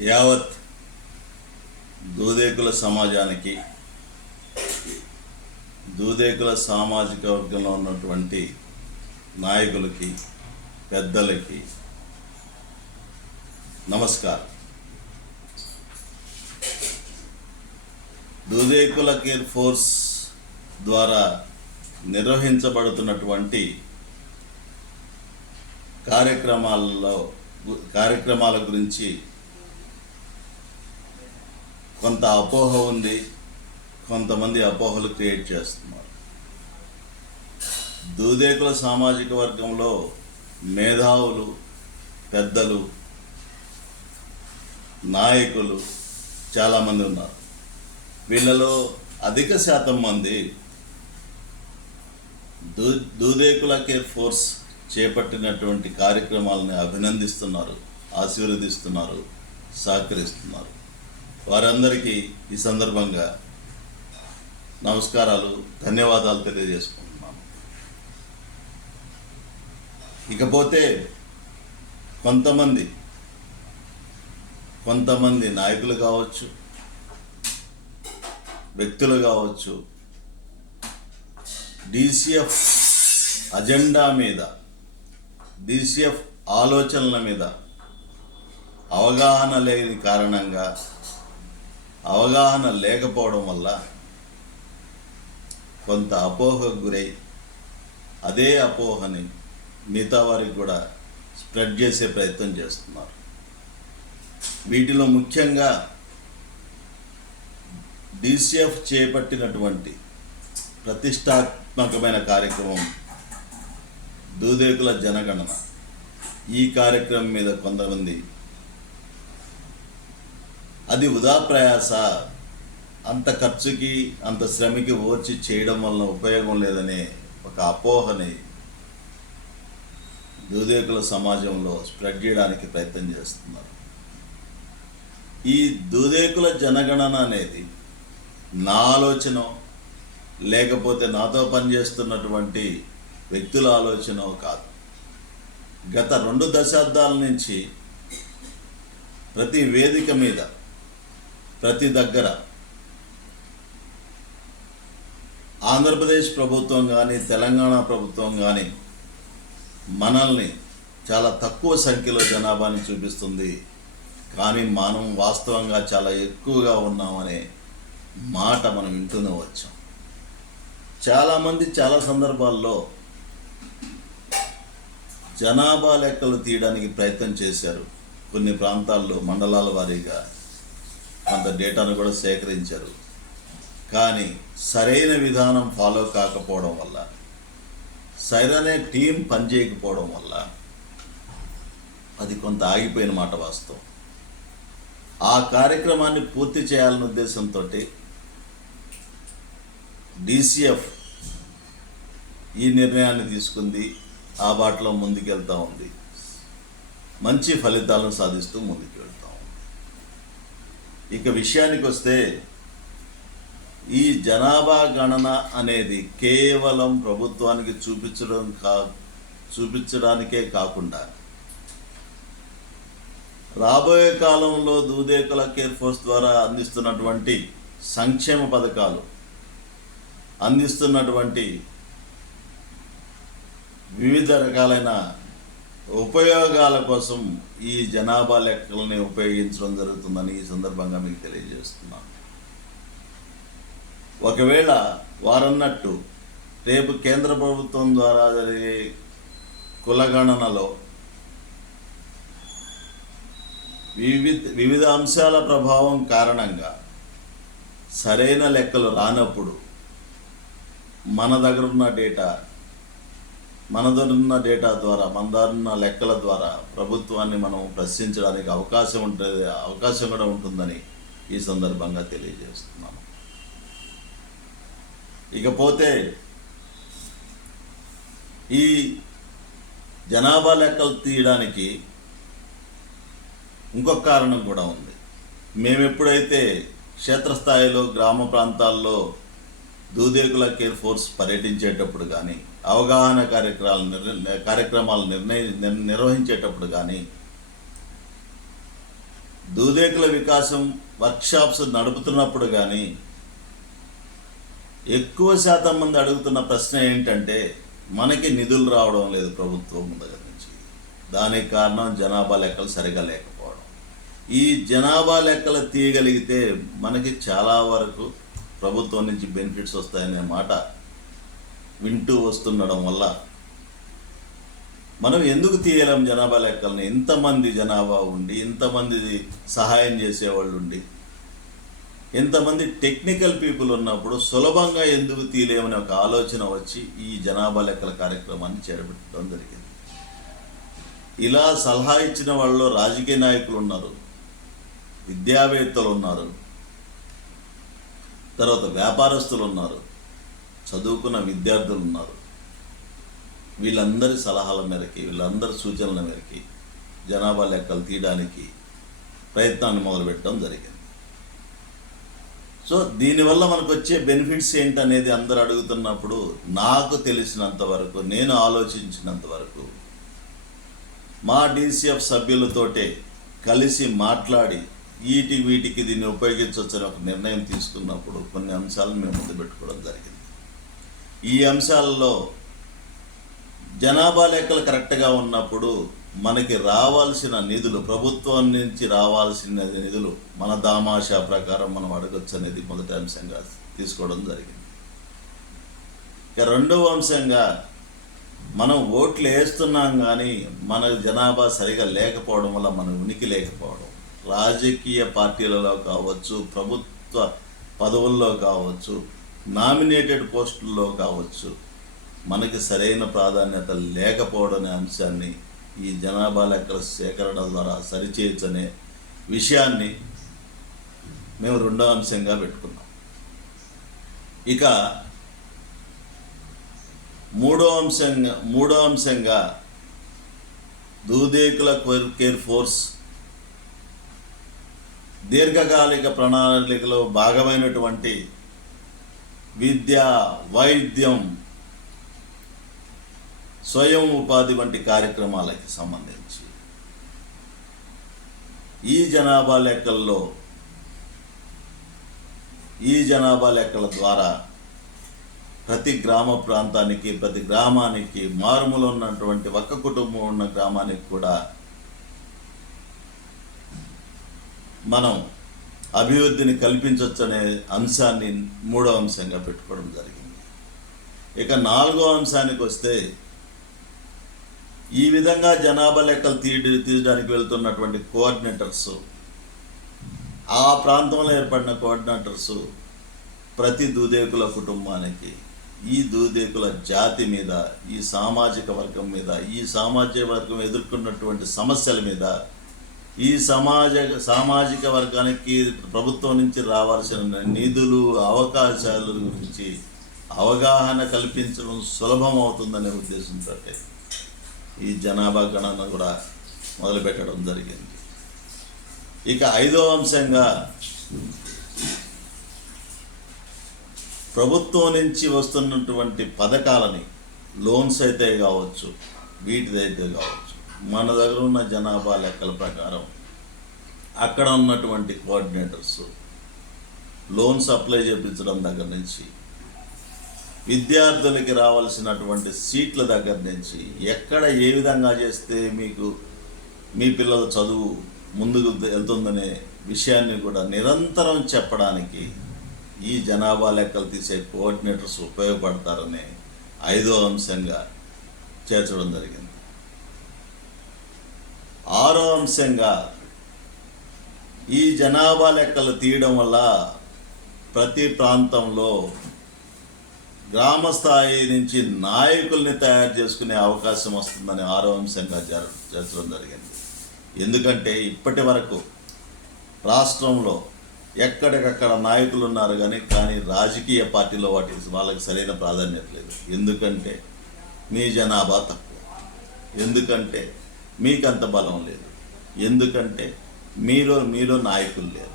యావత్ దూదేకుల సమాజానికి దూదేకుల సామాజిక వర్గంలో ఉన్నటువంటి నాయకులకి పెద్దలకి నమస్కారం. దూదేకుల కేర్ ఫోర్స్ ద్వారా నిర్వహించబడుతున్నటువంటి కార్యక్రమాల్లో కార్యక్రమాల గురించి కొంత అపోహ ఉంది. కొంతమంది అపోహలు క్రియేట్ చేస్తున్నారు. దూదేకుల సామాజిక వర్గంలో మేధావులు పెద్దలు నాయకులు చాలామంది ఉన్నారు. వీళ్ళలో అధిక శాతం మంది దూ దూదేకుల కేర్ ఫోర్స్ చేపట్టినటువంటి కార్యక్రమాలని అభినందిస్తున్నారు ఆశీర్వదిస్తున్నారు సహకరిస్తున్నారు. వారందరికీ ఈ సందర్భంగా నమస్కారాలు ధన్యవాదాలు తెలియజేసుకుంటున్నాను ఇకపోతే కొంతమంది కొంతమంది నాయకులు కావచ్చు వ్యక్తులు కావచ్చు డిసిఎఫ్ అజెండా మీద డిసిఎఫ్ ఆలోచనల మీద అవగాహన లేని కారణంగా అవగాహన లేకపోవడం వల్ల కొంత అపోహకు గురై అదే అపోహని మిగతా వారికి కూడా స్ప్రెడ్ చేసే ప్రయత్నం చేస్తున్నారు. వీటిలో ముఖ్యంగా డిసిఎఫ్ చేపట్టినటువంటి ప్రతిష్టాత్మకమైన కార్యక్రమం దూదేకుల జనగణన. ఈ కార్యక్రమం మీద కొంతమంది అది ఉదాప్రయాస. ప్రయాస అంత ఖర్చుకి అంత శ్రమకి ఓర్చి చేయడం వలన ఉపయోగం లేదనే ఒక అపోహని దూదేకుల సమాజంలో స్ప్రెడ్ చేయడానికి ప్రయత్నం చేస్తున్నారు. ఈ దూదేకుల జనగణన అనేది నా ఆలోచన లేకపోతే నాతో పనిచేస్తున్నటువంటి వ్యక్తుల ఆలోచన కాదు. గత రెండు దశాబ్దాల నుంచి ప్రతి వేదిక మీద ప్రతి దగ్గర. ఆంధ్రప్రదేశ్ ప్రభుత్వం కానీ తెలంగాణ ప్రభుత్వం కానీ మనల్ని చాలా తక్కువ సంఖ్యలో జనాభాని చూపిస్తుంది. కానీ మనం వాస్తవంగా చాలా ఎక్కువగా ఉన్నామనే మాట మనం వింటూనే వచ్చాం. చాలామంది చాలా సందర్భాల్లో జనాభా లెక్కలు తీయడానికి ప్రయత్నం చేశారు. కొన్ని ప్రాంతాల్లో మండలాల వారీగా. కొంత డేటాను కూడా సేకరించారు. కానీ సరైన విధానం ఫాలో కాకపోవడం వల్ల సరైన టీం పనిచేయకపోవడం వల్ల అది కొంత ఆగిపోయిన మాట వాస్తవం. ఆ కార్యక్రమాన్ని పూర్తి చేయాలనే ఉద్దేశంతో డిసిఎఫ్ ఈ నిర్ణయాన్ని తీసుకుంది ఆ బాటలో ముందుకెళ్తూ ఉంది. మంచి ఫలితాలను సాధిస్తూ ముందుకు వెళ్తాం ఇక విషయానికి వస్తే ఈ జనాభా గణన అనేది కేవలం ప్రభుత్వానికి చూపించడం కా చూపించడానికే కాకుండా రాబోయే కాలంలో దూదేకుల కేర్ ఫోర్స్ ద్వారా అందిస్తున్నటువంటి సంక్షేమ పథకాలు అందిస్తున్నటువంటి వివిధ రకాలైన ఉపయోగాల కోసం ఈ జనాభా లెక్కలని ఉపయోగించడం జరుగుతుందని ఈ సందర్భంగా మీకు తెలియజేస్తున్నాను ఒకవేళ వారన్నట్టు రేపు కేంద్ర ప్రభుత్వం ద్వారా జరిగే కులగణనలో వివిధ వివిధ అంశాల ప్రభావం కారణంగా సరైన లెక్కలు రానప్పుడు మన దగ్గర ఉన్న డేటా మన డేటా ద్వారా మన లెక్కల ద్వారా ప్రభుత్వాన్ని మనం ప్రశ్నించడానికి అవకాశం ఉంటుంది అవకాశం కూడా ఉంటుందని ఈ సందర్భంగా తెలియజేస్తున్నాను. ఇకపోతే ఈ జనాభా లెక్కలు తీయడానికి ఇంకొక కారణం కూడా ఉంది. మేము ఎప్పుడైతే క్షేత్రస్థాయిలో గ్రామ ప్రాంతాల్లో దూదేకుల కేర్ ఫోర్స్ పర్యటించేటప్పుడు కానీ అవగాహన కార్యక్రమాలు కార్యక్రమాలు నిర్ణయి నిర్వహించేటప్పుడు కానీ దూదేకుల వికాసం వర్క్షాప్స్ నడుపుతున్నప్పుడు కానీ ఎక్కువ శాతం మంది అడుగుతున్న ప్రశ్న ఏంటంటే మనకి నిధులు రావడం లేదు ప్రభుత్వం దగ్గర నుంచి. దానికి కారణం జనాభా లెక్కలు సరిగా లేకపోవడం. ఈ జనాభా లెక్కలు తీయగలిగితే మనకి చాలా వరకు ప్రభుత్వం నుంచి బెనిఫిట్స్ వస్తాయనే మాట వింటూ వస్తుండడం వల్ల మనం ఎందుకు తీయలేం జనాభా లెక్కలను? ఇంతమంది జనాభా ఉండి ఇంతమంది సహాయం చేసేవాళ్ళు ఉండి ఇంతమంది టెక్నికల్ పీపుల్ ఉన్నప్పుడు సులభంగా ఎందుకు తీయలేమనే ఒక ఆలోచన వచ్చి ఈ జనాభా లెక్కల కార్యక్రమాన్ని చేరబెట్టడం జరిగింది. ఇలా సలహా ఇచ్చిన వాళ్ళలో రాజకీయ నాయకులు ఉన్నారు విద్యావేత్తలు ఉన్నారు తర్వాత వ్యాపారస్తులు ఉన్నారు. చదువుకున్న విద్యార్థులు ఉన్నారు వీళ్ళందరి సలహాల మేరకి వీళ్ళందరి సూచనల మేరకి జనాభా లెక్కలు తీయడానికి ప్రయత్నాన్ని మొదలుపెట్టడం జరిగింది. సో దీనివల్ల మనకు వచ్చే బెనిఫిట్స్ ఏంటనేది అందరు అడుగుతున్నప్పుడు నాకు తెలిసినంత వరకు నేను ఆలోచించినంత వరకు మా డీసీఎఫ్ సభ్యులతోటే కలిసి మాట్లాడి వీటి వీటికి దీన్ని ఉపయోగించవచ్చని ఒక నిర్ణయం తీసుకున్నప్పుడు కొన్ని అంశాలను మేము ముందు పెట్టుకోవడం జరిగింది. ఈ అంశాలలో జనాభా లెక్కలు కరెక్ట్గా ఉన్నప్పుడు మనకి రావాల్సిన నిధులు ప్రభుత్వం నుంచి రావాల్సిన నిధులు మన దామాషా ప్రకారం మనం అడగొచ్చు అనేది మొదటి అంశంగా తీసుకోవడం జరిగింది. ఇక రెండవ అంశంగా మనం ఓట్లు వేస్తున్నాం కానీ మన జనాభా సరిగా లేకపోవడం వల్ల మన ఉనికి లేకపోవడం రాజకీయ పార్టీలలో కావచ్చు ప్రభుత్వ పదవుల్లో కావచ్చు నామినేటెడ్ పోస్టుల్లో కావచ్చు మనకి సరైన ప్రాధాన్యత లేకపోవడనే అంశాన్ని ఈ జనాభా లెక్కల సేకరణ ద్వారా సరిచేయచ్చనే విషయాన్ని మేము రెండో అంశంగా పెట్టుకున్నాం. ఇక మూడో అంశంగా మూడో అంశంగా దూదేకుల కేర్ ఫోర్స్ దీర్ఘకాలిక ప్రణాళికలో భాగమైనటువంటి విద్య వైద్యం స్వయం ఉపాధి వంటి కార్యక్రమాలకి సంబంధించి. ఈ జనాభా లెక్కల్లో ఈ జనాభా లెక్కల ద్వారా ప్రతి గ్రామ ప్రాంతానికి ప్రతి గ్రామానికి మారుమూల ఉన్నటువంటి ఒక్క కుటుంబం ఉన్న గ్రామానికి కూడా మనం అభివృద్ధిని కల్పించవచ్చనే అంశాన్ని మూడో అంశంగా పెట్టుకోవడం జరిగింది. ఇక నాలుగో అంశానికి వస్తే ఈ విధంగా జనాభా లెక్కలు తీయ తీయడానికి వెళ్తున్నటువంటి కోఆర్డినేటర్స్ ఆ ప్రాంతంలో ఏర్పడిన కోఆర్డినేటర్స్ ప్రతి దూదేకుల కుటుంబానికి ఈ దూదేకుల జాతి మీద ఈ సామాజిక వర్గం మీద ఈ సామాజిక వర్గం ఎదుర్కొన్నటువంటి సమస్యల మీద ఈ సమాజ సామాజిక వర్గానికి ప్రభుత్వం నుంచి రావాల్సిన నిధులు అవకాశాల గురించి అవగాహన కల్పించడం సులభం అవుతుందనే ఉద్దేశంతో ఈ జనాభా గణన కూడా మొదలుపెట్టడం జరిగింది. ఇక ఐదో అంశంగా ప్రభుత్వం నుంచి వస్తున్నటువంటి పథకాలని లోన్స్ అయితే కావచ్చు వీటిదైతే కావచ్చు మన దగ్గర ఉన్న జనాభా లెక్కల ప్రకారం అక్కడ ఉన్నటువంటి కోఆర్డినేటర్స్ లోన్స్ అప్లై చేయించడం దగ్గర నుంచి విద్యార్థులకి రావాల్సినటువంటి సీట్ల దగ్గర నుంచి ఎక్కడ ఏ విధంగా చేస్తే మీకు మీ పిల్లల చదువు ముందుకు వెళ్తుందనే విషయాన్ని కూడా నిరంతరం చెప్పడానికి ఈ జనాభా లెక్కలు తీసే కోఆర్డినేటర్స్ ఉపయోగపడతారనే ఐదో అంశంగా చేర్చడం జరిగింది. ఆరో అంశంగా ఈ జనాభా లెక్కలు తీయడం వల్ల ప్రతి ప్రాంతంలో గ్రామ స్థాయి నుంచి నాయకుల్ని తయారు చేసుకునే అవకాశం వస్తుందని ఆరో అంశంగా జర చేర్చడం జరిగింది. ఎందుకంటే ఇప్పటి వరకు రాష్ట్రంలో ఎక్కడికక్కడ నాయకులు ఉన్నారు కానీ కానీ రాజకీయ పార్టీలో వాటి వాళ్ళకి సరైన ప్రాధాన్యత లేదు. ఎందుకంటే మీ జనాభా తక్కువ. ఎందుకంటే మీకు అంత బలం లేదు. ఎందుకంటే మీలో మీలో నాయకులు లేరు.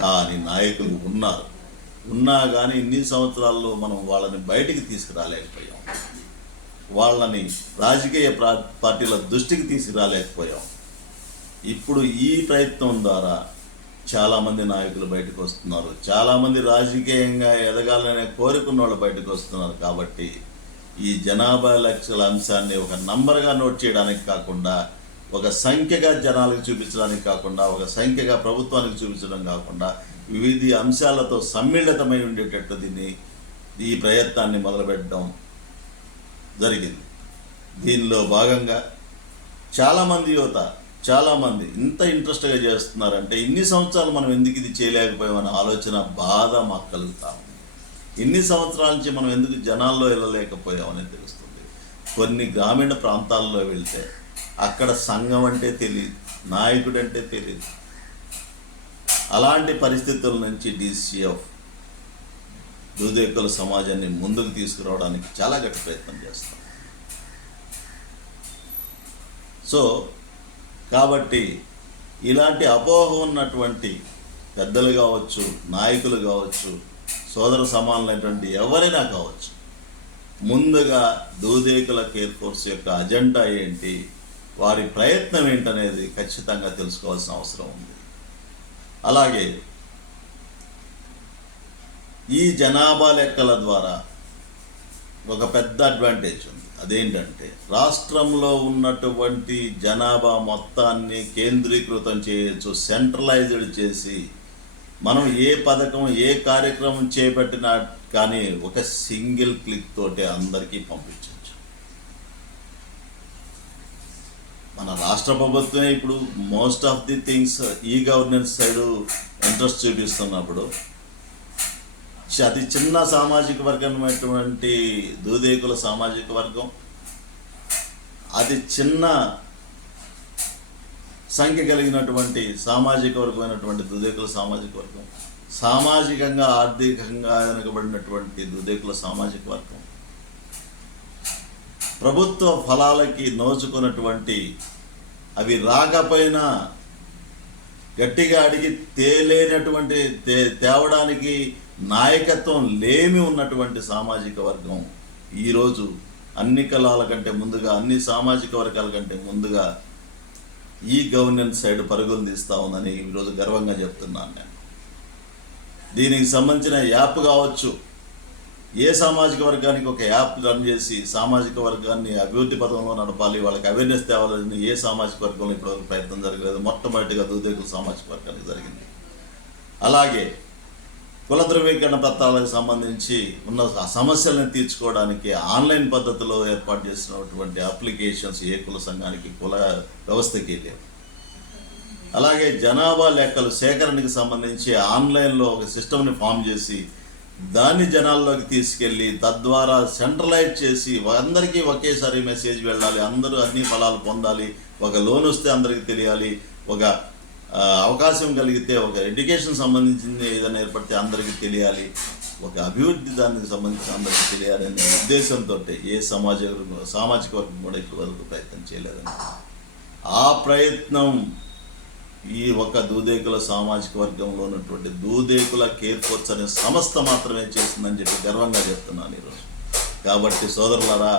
కానీ నాయకులు ఉన్నారు. ఉన్నా కానీ ఇన్ని సంవత్సరాల్లో మనం వాళ్ళని బయటికి తీసుకురాలేకపోయాం. వాళ్ళని రాజకీయ పార్టీల దృష్టికి తీసుకురాలేకపోయాం. ఇప్పుడు ఈ ప్రయత్నం ద్వారా చాలామంది నాయకులు బయటకు వస్తున్నారు. చాలామంది రాజకీయంగా ఎదగాలనే కోరుకున్న వాళ్ళు బయటకు వస్తున్నారు కాబట్టి ఈ జనాభా లక్షల అంశాన్ని ఒక నంబర్గా నోట్ చేయడానికి కాకుండా ఒక సంఖ్యగా జనాలకు చూపించడానికి కాకుండా ఒక సంఖ్యగా ప్రభుత్వానికి చూపించడం కాకుండా వివిధ అంశాలతో సమ్మిళితమై ఉండేటట్టు దీన్ని ఈ ప్రయత్నాన్ని మొదలుపెట్టడం జరిగింది. దీనిలో భాగంగా చాలామంది యువత చాలామంది ఇంత ఇంట్రెస్ట్గా చేస్తున్నారంటే ఇన్ని సంవత్సరాలు మనం ఎందుకు ఇది చేయలేకపోయామనే ఆలోచన బాధ మాకు కలుగుతాము ఇన్ని సంవత్సరాల నుంచి మనం ఎందుకు జనాల్లో వెళ్ళలేకపోయామని తెలుస్తుంది. కొన్ని గ్రామీణ ప్రాంతాల్లో వెళ్తే అక్కడ సంఘం అంటే తెలియదు నాయకుడు అంటే తెలియదు అలాంటి పరిస్థితుల నుంచి డీసీఎఫ్ దూదేకుల సమాజాన్ని ముందుకు తీసుకురావడానికి చాలా గట్టి ప్రయత్నం చేస్తాం. సో కాబట్టి ఇలాంటి అపోహ ఉన్నటువంటి పెద్దలు కావచ్చు నాయకులు కావచ్చు సోదర సమానులైనటువంటి ఎవరైనా కావచ్చు. ముందుగా దూదేకుల కేర్ కోర్స్ యొక్క అజెండా ఏంటి? వారి ప్రయత్నం ఏంటనేది ఖచ్చితంగా తెలుసుకోవాల్సిన అవసరం ఉంది. అలాగే ఈ జనాభా లెక్కల ద్వారా ఒక పెద్ద అడ్వాంటేజ్ ఉంది. అదేంటంటే రాష్ట్రంలో ఉన్నటువంటి జనాభా మొత్తాన్ని కేంద్రీకృతం చేయొచ్చు సెంట్రలైజ్డ్ చేసి మనం ఏ పథకం ఏ కార్యక్రమం చేపట్టినా కానీ ఒక సింగిల్ క్లిక్ తోటి అందరికీ పంపించవచ్చు. మన రాష్ట్ర ప్రభుత్వమే ఇప్పుడు మోస్ట్ ఆఫ్ ది థింగ్స్ ఈ గవర్నెన్స్ సైడ్ ఇంట్రెస్ట్ చూపిస్తున్నప్పుడు అతి చిన్న సామాజిక వర్గమైనటువంటి దూదేకుల సామాజిక వర్గం అతి చిన్న సంఖ్య కలిగినటువంటి సామాజిక వర్గమైనటువంటి దుదేకుల సామాజిక వర్గం సామాజికంగా ఆర్థికంగా వెనుకబడినటువంటి దుదేకుల సామాజిక వర్గం. ప్రభుత్వ ఫలాలకి నోచుకున్నటువంటి అవి రాకపోయినా గట్టిగా అడిగి తేలేనటువంటి తే తేవడానికి నాయకత్వం లేమి ఉన్నటువంటి సామాజిక వర్గం. ఈరోజు అన్ని కళాల కంటే ముందుగా అన్ని సామాజిక వర్గాల కంటే ముందుగా ఈ గవర్నెన్స్ సైడ్ పరుగులు తీస్తా ఉందని ఈరోజు గర్వంగా చెప్తున్నాను నేను. దీనికి సంబంధించిన యాప్ కావచ్చు. ఏ సామాజిక వర్గానికి ఒక యాప్ రన్ చేసి సామాజిక వర్గాన్ని అభివృద్ధి పథంలో నడపాలి వాళ్ళకి అవేర్నెస్ తేవాలని ఏ సామాజిక వర్గంలో ఇప్పటివరకు ప్రయత్నం జరగలేదు. మొట్టమొదటిగా దూదేకుల సామాజిక వర్గానికి జరిగింది. అలాగే కుల ధృవీకరణ పత్రాలకు సంబంధించి ఉన్న సమస్యలను తీర్చుకోవడానికి ఆన్లైన్ పద్ధతిలో ఏర్పాటు చేసినటువంటి అప్లికేషన్స్ ఏ కుల సంఘానికి కుల వ్యవస్థకి లేవు. అలాగే జనాభా లెక్కలు సేకరణకి సంబంధించి ఆన్లైన్లో ఒక సిస్టమ్ని ఫామ్ చేసి దాన్ని జనాల్లోకి తీసుకెళ్ళి తద్వారా సెంట్రలైజ్ చేసి అందరికీ ఒకేసారి మెసేజ్ వెళ్ళాలి అందరూ అన్ని ఫలాలు పొందాలి ఒక లోన్ వస్తే అందరికీ తెలియాలి ఒక అవకాశం కలిగితే ఒక ఎడ్యుకేషన్ సంబంధించింది ఏదైనా ఏర్పడితే అందరికీ తెలియాలి. ఒక అభివృద్ధి దానికి సంబంధించి అందరికీ తెలియాలి అనే ఉద్దేశంతో ఏ సమాజ సామాజిక వర్గం కూడా ఇప్పటి వరకు ప్రయత్నం చేయలేదండి ఆ ప్రయత్నం ఈ ఒక దూదేకుల సామాజిక వర్గంలో ఉన్నటువంటి దూదేకుల కేర్ ఫోర్స్ అనే సంస్థ మాత్రమే చేసిందని చెప్పి గర్వంగా చెప్తున్నాను ఈరోజు. కాబట్టి సోదరులారా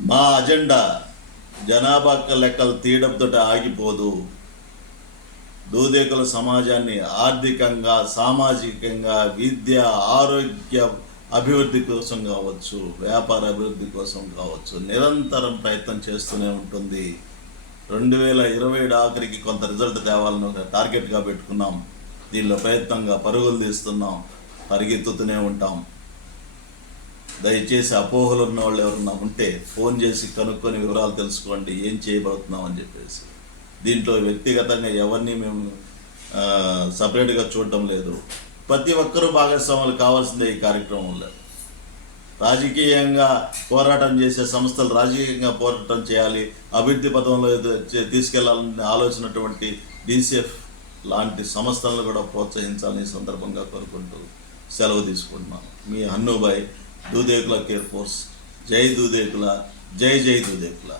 మా అజెండా జనాభా లెక్కలు తీయడంతో ఆగిపోదు. దూదేకుల సమాజాన్ని ఆర్థికంగా సామాజికంగా విద్య ఆరోగ్య అభివృద్ధి కోసం కావచ్చు వ్యాపార అభివృద్ధి కోసం కావచ్చు నిరంతరం ప్రయత్నం చేస్తూనే ఉంటుంది. రెండు వేల ఇరవై ఏడు ఆఖరికి కొంత రిజల్ట్ తేవాలని ఒక టార్గెట్గా పెట్టుకున్నాం. దీనిలో ప్రయత్నంగా పరుగులు తీస్తున్నాం పరిగెత్తుతూనే ఉంటాం. దయచేసి అపోహలు ఉన్న వాళ్ళు ఎవరన్నా ఉంటే ఫోన్ చేసి కనుక్కొని వివరాలు తెలుసుకోండి ఏం చేయబడుతున్నాం అని చెప్పేసి. దీంట్లో వ్యక్తిగతంగా ఎవరిని మేము సపరేట్గా చూడటం లేదు. ప్రతి ఒక్కరూ భాగస్వాములు కావాల్సిందే ఈ కార్యక్రమంలో. రాజకీయంగా పోరాటం చేసే సంస్థలు రాజకీయంగా పోరాటం చేయాలి అభివృద్ధి పథంలో చే- తీసుకెళ్ళాలని ఆలోచనటువంటి డీసీఎఫ్ లాంటి సంస్థలను కూడా ప్రోత్సహించాలని సందర్భంగా కోరుకుంటూ సెలవు తీసుకుంటున్నాను. మీ హన్నుబాయ్ దూదేకుల కేర్ ఫోర్స్. జై దూదేకుల జై జై దూదేకుల.